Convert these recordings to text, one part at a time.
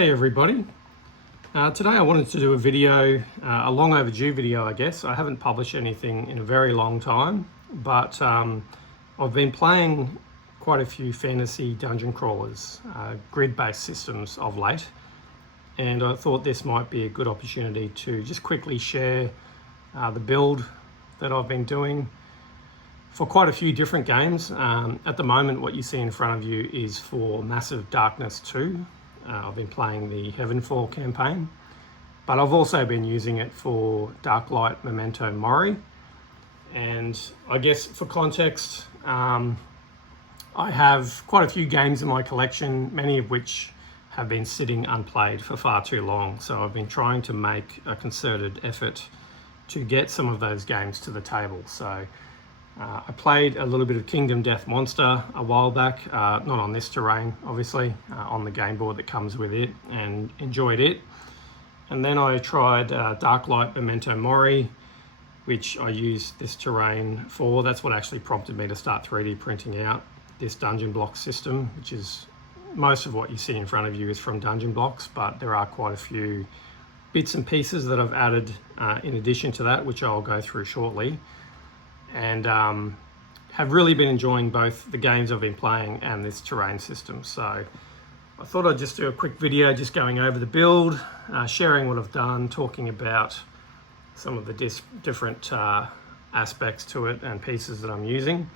Hey everybody. Today I wanted to do a video, a long overdue video I guess. I haven't published anything in a very long time, but I've been playing quite a few fantasy dungeon crawlers, grid-based systems of late, and I thought this might be a good opportunity to just quickly share the build that I've been doing for quite a few different games. At the moment what you see in front of you is for Massive Darkness 2. I've been playing the Heavenfall campaign, but I've also been using it for Darklight Memento Mori. And I guess for context, I have quite a few games in my collection, many of which have been sitting unplayed for far too long. So I've been trying to make a concerted effort to get some of those games to the table. So I played a little bit of Kingdom Death Monster a while back, not on this terrain, obviously, on the game board that comes with it, and enjoyed it. And then I tried Darklight Memento Mori, which I used this terrain for. That's what actually prompted me to start 3D printing out this dungeon block system, which is most of what you see in front of you is from dungeon blocks, but there are quite a few bits and pieces that I've added in addition to that, which I'll go through shortly. And have really been enjoying both the games I've been playing and this terrain system. So I thought I'd just do a quick video just going over the build, sharing what I've done, talking about some of the different aspects to it and pieces that I'm using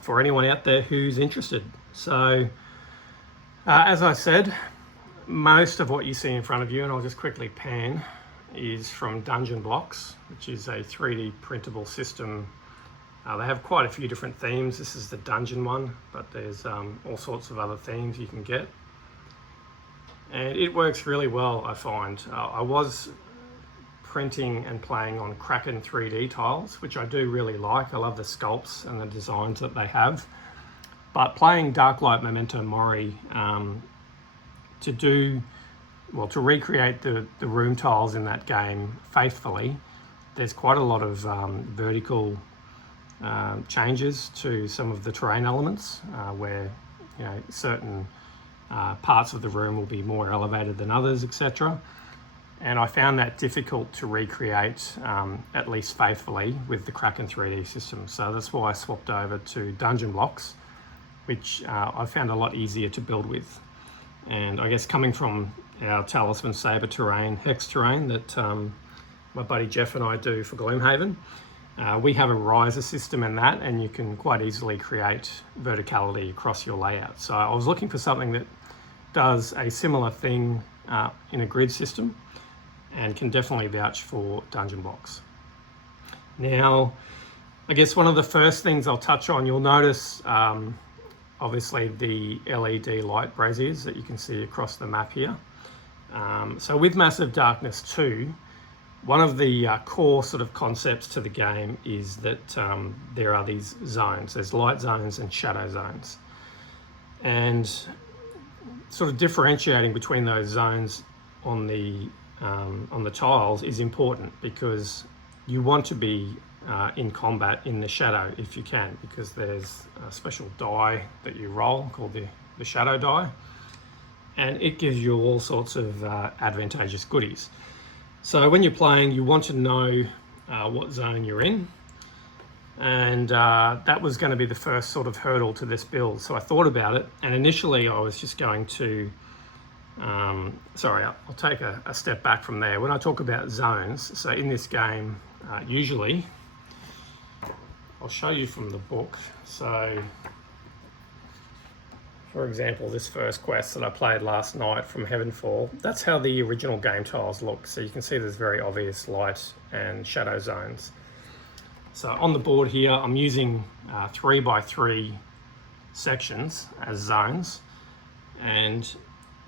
for anyone out there who's interested. So as I said, most of what you see in front of you, and I'll just quickly pan, is from Dungeon Blocks, which is a 3D printable system. They have quite a few different themes. This is the dungeon one, but there's all sorts of other themes you can get. And it works really well, I find. I was printing and playing on Kraken 3D tiles, which I do really like. I love the sculpts and the designs that they have. But playing Darklight Memento Mori, to recreate the room tiles in that game faithfully, there's quite a lot of vertical changes to some of the terrain elements where certain parts of the room will be more elevated than others, etc. And I found that difficult to recreate, at least faithfully, with the Kraken 3D system. So that's why I swapped over to Dungeon Blocks, which I found a lot easier to build with. And I guess coming from our Talisman Saber terrain, Hex terrain that my buddy Jeff and I do for Gloomhaven, we have a riser system in that, and you can quite easily create verticality across your layout. So I was looking for something that does a similar thing in a grid system and can definitely vouch for Dungeon Blocks. Now, I guess one of the first things I'll touch on, you'll notice obviously the LED light braziers that you can see across the map here. So with Massive Darkness 2, one of the core sort of concepts to the game is that there are these zones. There's light zones and shadow zones. And sort of differentiating between those zones on the tiles is important, because you want to be in combat in the shadow if you can, because there's a special die that you roll called the shadow die, and it gives you all sorts of advantageous goodies. So when you're playing, you want to know what zone you're in, and that was going to be the first sort of hurdle to this build. So I thought about it, and initially I was just going to sorry, I'll take a step back from there. When I talk about zones, so in this game, usually, I'll show you from the book. So, for example, this first quest that I played last night from Heavenfall, that's how the original game tiles look. So you can see there's very obvious light and shadow zones. So on the board here, I'm using 3x3 sections as zones, and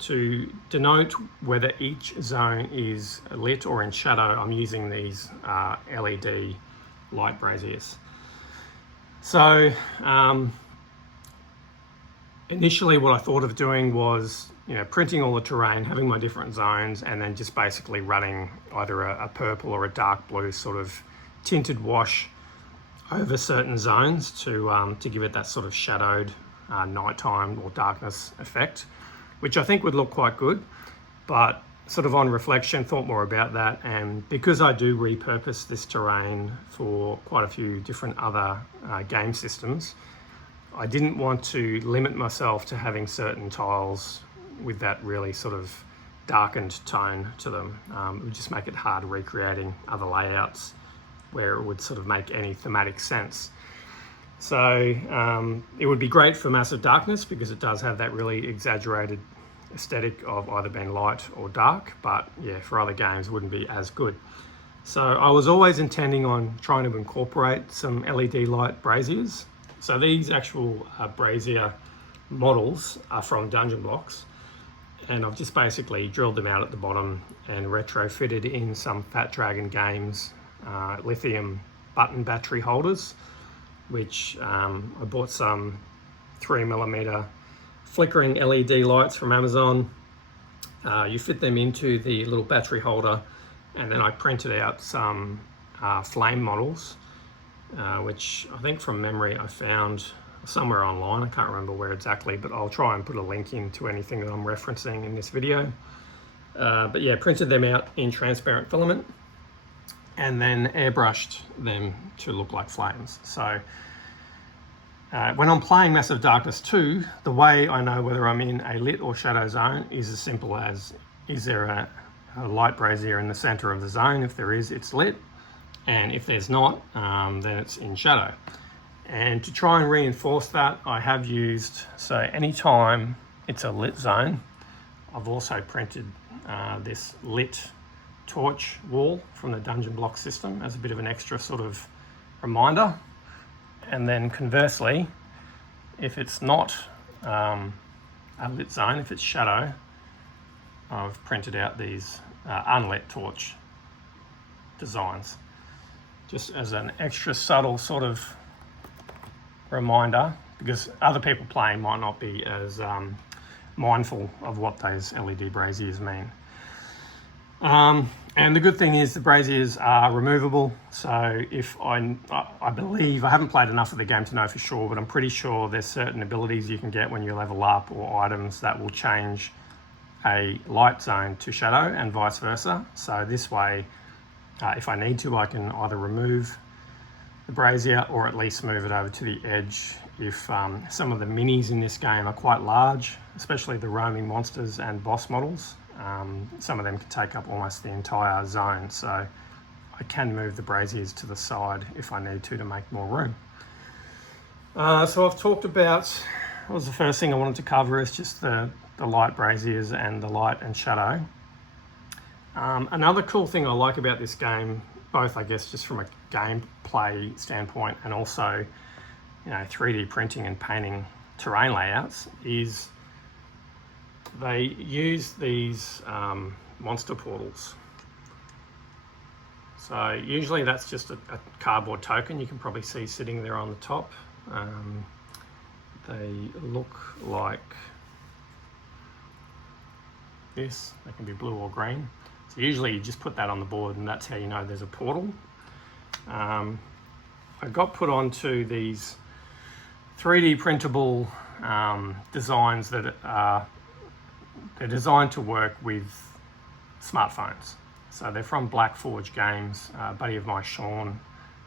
to denote whether each zone is lit or in shadow, I'm using these LED light braziers. So initially what I thought of doing was printing all the terrain, having my different zones, and then just basically running either a purple or a dark blue sort of tinted wash over certain zones to give it that sort of shadowed nighttime or darkness effect. which I think would look quite good, but sort of on reflection, thought more about that. And because I do repurpose this terrain for quite a few different other game systems, I didn't want to limit myself to having certain tiles with that really sort of darkened tone to them. It would just make it hard recreating other layouts where it would sort of make any thematic sense. So it would be great for Massive Darkness because it does have that really exaggerated aesthetic of either being light or dark, but yeah, for other games it wouldn't be as good. So I was always intending on trying to incorporate some LED light braziers. So these actual brazier models are from Dungeon Blocks, and I've just basically drilled them out at the bottom and retrofitted in some Fat Dragon Games lithium button battery holders, which I bought some 3mm flickering LED lights from Amazon. You fit them into the little battery holder, and then I printed out some flame models, which I think from memory I found somewhere online. I can't remember where exactly, but I'll try and put a link into anything that I'm referencing in this video. But yeah, printed them out in transparent filament and then airbrushed them to look like flames. So when I'm playing Massive Darkness 2, the way I know whether I'm in a lit or shadow zone is as simple as, is there a light brazier in the center of the zone? If there is, it's lit. And if there's not, then it's in shadow. And to try and reinforce that, I have used, so anytime it's a lit zone, I've also printed this lit torch wall from the Dungeon Block system as a bit of an extra sort of reminder. And then conversely, if it's not a lit zone, if it's shadow, I've printed out these unlit torch designs, just as an extra subtle sort of reminder, because other people playing might not be as mindful of what those LED braziers mean. And the good thing is the braziers are removable. So if I believe, I haven't played enough of the game to know for sure, but I'm pretty sure there's certain abilities you can get when you level up or items that will change a light zone to shadow and vice versa. So this way, if I need to, I can either remove the brazier or at least move it over to the edge if some of the minis in this game are quite large, especially the roaming monsters and boss models. Some of them can take up almost the entire zone, so I can move the braziers to the side if I need to make more room. So I've talked about, what was the first thing I wanted to cover is just the light braziers and the light and shadow. Another cool thing I like about this game, both I guess just from a gameplay standpoint and also 3D printing and painting terrain layouts, is they use these monster portals. So usually that's just a cardboard token you can probably see sitting there on the top. They look like this. They can be blue or green. So usually you just put that on the board and that's how you know there's a portal. I got put onto these 3D printable designs that they're designed to work with smartphones. So they're from Black Forge Games. A buddy of mine, Sean,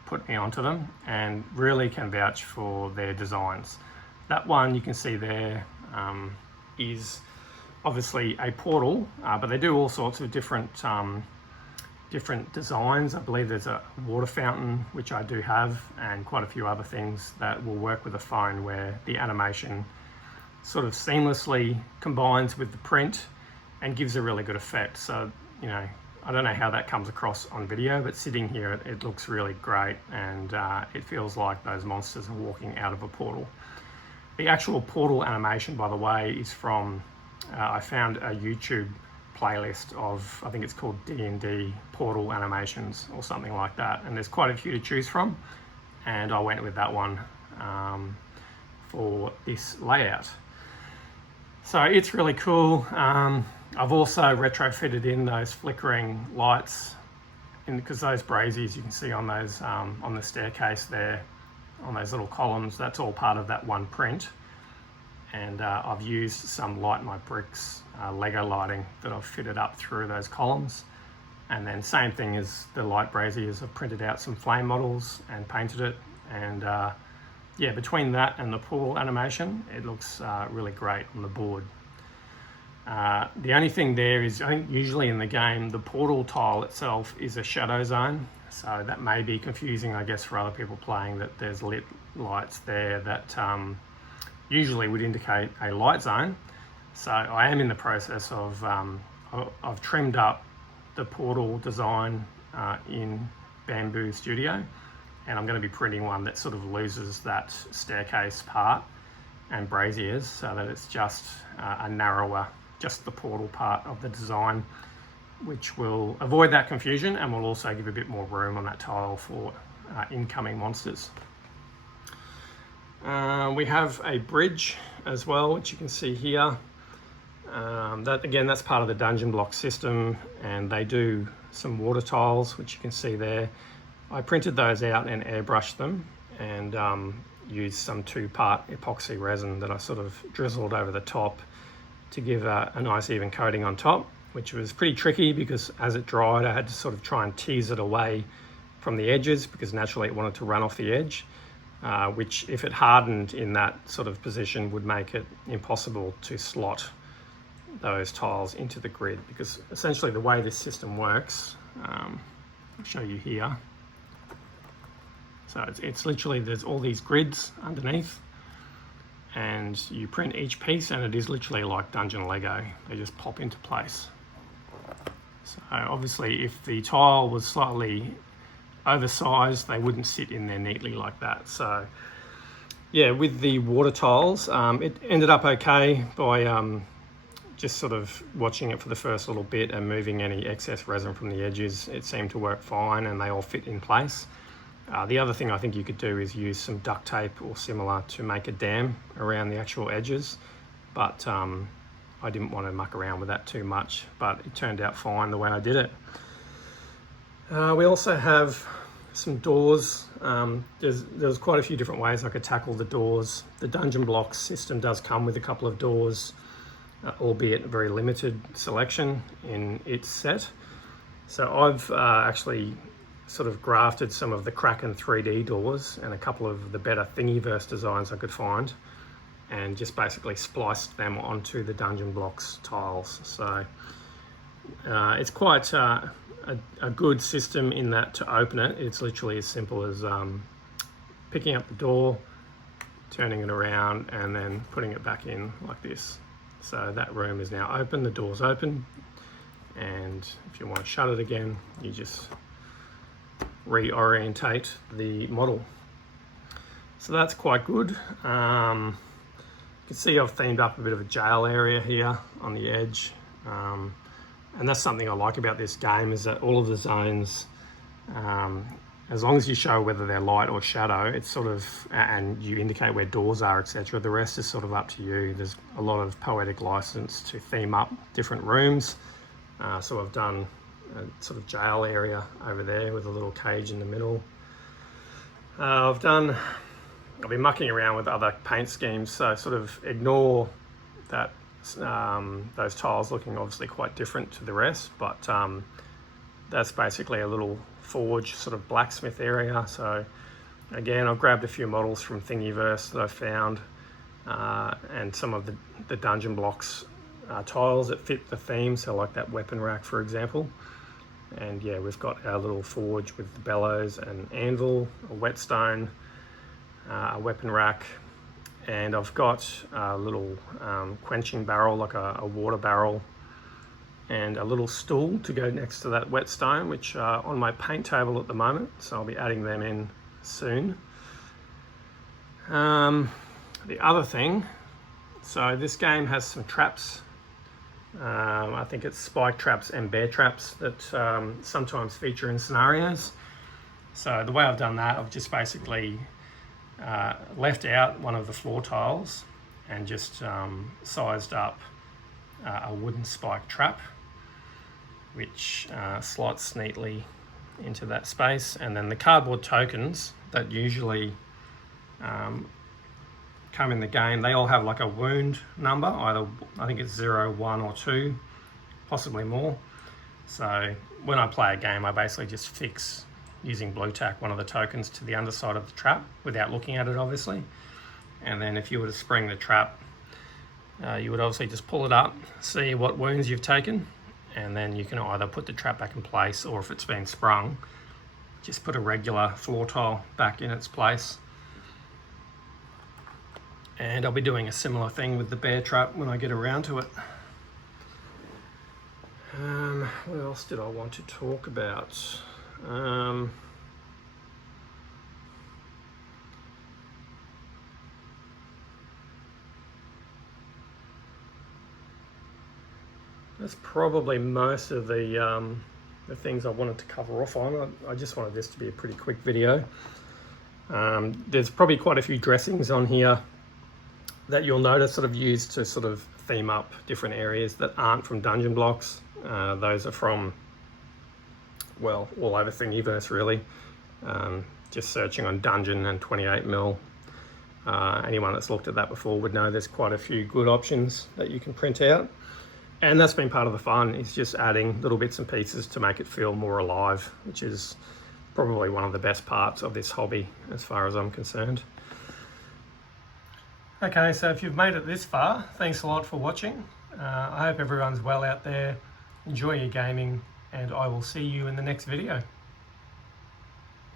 put me onto them and really can vouch for their designs. That one you can see there is obviously a portal, but they do all sorts of different designs. I believe there's a water fountain, which I do have, and quite a few other things that will work with a phone where the animation sort of seamlessly combines with the print and gives a really good effect. So, I don't know how that comes across on video, but sitting here, it looks really great, and it feels like those monsters are walking out of a portal. The actual portal animation, by the way, is from, I found a YouTube playlist of, I think it's called D&D portal animations or something like that, and there's quite a few to choose from, and I went with that one for this layout. So it's really cool. I've also retrofitted in those flickering lights, because those braziers you can see on those on the staircase there, on those little columns, that's all part of that one print. and I've used some Light My Bricks Lego lighting that I've fitted up through those columns. And then same thing as the light braziers, I've printed out some flame models and painted it. And yeah, between that and the pool animation, it looks really great on the board. The only thing there is, I think usually in the game, the portal tile itself is a shadow zone. So that may be confusing, I guess, for other people playing, that there's lit lights there that usually would indicate a light zone. So I am in the process of, I've trimmed up the portal design in Bamboo Studio, and I'm going to be printing one that sort of loses that staircase part and braziers, so that it's just a narrower, just the portal part of the design, which will avoid that confusion and will also give a bit more room on that tile for incoming monsters. We have a bridge as well, which you can see here. That's part of the dungeon block system, and they do some water tiles, which you can see there. I printed those out and airbrushed them, and used some 2-part epoxy resin that I sort of drizzled over the top to give a nice even coating on top, which was pretty tricky because as it dried, I had to sort of try and tease it away from the edges, because naturally it wanted to run off the edge, which if it hardened in that sort of position would make it impossible to slot those tiles into the grid. Because essentially the way this system works, I'll show you here. So it's literally, there's all these grids underneath, and you print each piece, and it is literally like Dungeon Lego. They just pop into place. So obviously if the tile was slightly oversized, they wouldn't sit in there neatly like that. So yeah, with the water tiles, it ended up okay by just sort of watching it for the first little bit and moving any excess resin from the edges. It seemed to work fine, and they all fit in place. The other thing I think you could do is use some duct tape or similar to make a dam around the actual edges, but I didn't want to muck around with that too much, but it turned out fine the way I did it. We also have some doors. There's quite a few different ways I could tackle the doors. The dungeon blocks system does come with a couple of doors, albeit a very limited selection in its set. So I've actually sort of grafted some of the Kraken 3D doors and a couple of the better Thingiverse designs I could find, and just basically spliced them onto the dungeon blocks tiles. So it's quite a good system in that to open it, it's literally as simple as picking up the door, turning it around, and then putting it back in like this. So that room is now open, the door's open, and if you want to shut it again, you just reorientate the model. So that's quite good. You can see I've themed up a bit of a jail area here on the edge, and that's something I like about this game, is that all of the zones, as long as you show whether they're light or shadow, it's sort of, and you indicate where doors are, etc., the rest is sort of up to you. There's a lot of poetic license to theme up different rooms. So I've done a sort of jail area over there with a little cage in the middle. I've been mucking around with other paint schemes, so sort of ignore that those tiles looking obviously quite different to the rest, but that's basically a little forge sort of blacksmith area. So again, I've grabbed a few models from Thingiverse that I found, and some of the dungeon blocks tiles that fit the theme, so like that weapon rack for example. And yeah, we've got our little forge with the bellows and anvil, a whetstone, a weapon rack, and I've got a little quenching barrel, like a water barrel, and a little stool to go next to that whetstone, which are on my paint table at the moment, so I'll be adding them in soon. The other thing, so this game has some traps. I think it's spike traps and bear traps that sometimes feature in scenarios. So the way I've done that, I've just basically left out one of the floor tiles and just sized up a wooden spike trap, which slots neatly into that space. And then the cardboard tokens that usually come in the game, they all have like a wound number, either I think it's 0, 1 or 2, possibly more. So when I play a game, I basically just fix, using blue tack, one of the tokens to the underside of the trap without looking at it, obviously. And then if you were to spring the trap, you would obviously just pull it up, see what wounds you've taken, and then you can either put the trap back in place, or if it's been sprung, just put a regular floor tile back in its place. And I'll be doing a similar thing with the bear trap when I get around to it. What else did I want to talk about? That's probably most of the things I wanted to cover off on. I just wanted this to be a pretty quick video. There's probably quite a few dressings on here that you'll notice that I've used to sort of theme up different areas that aren't from dungeon blocks. Those are from, well, all over Thingiverse really. Just searching on dungeon and 28mm. Anyone that's looked at that before would know there's quite a few good options that you can print out. And that's been part of the fun, is just adding little bits and pieces to make it feel more alive, which is probably one of the best parts of this hobby as far as I'm concerned. Okay, so if you've made it this far, thanks a lot for watching. I hope everyone's well out there. Enjoy your gaming, and I will see you in the next video.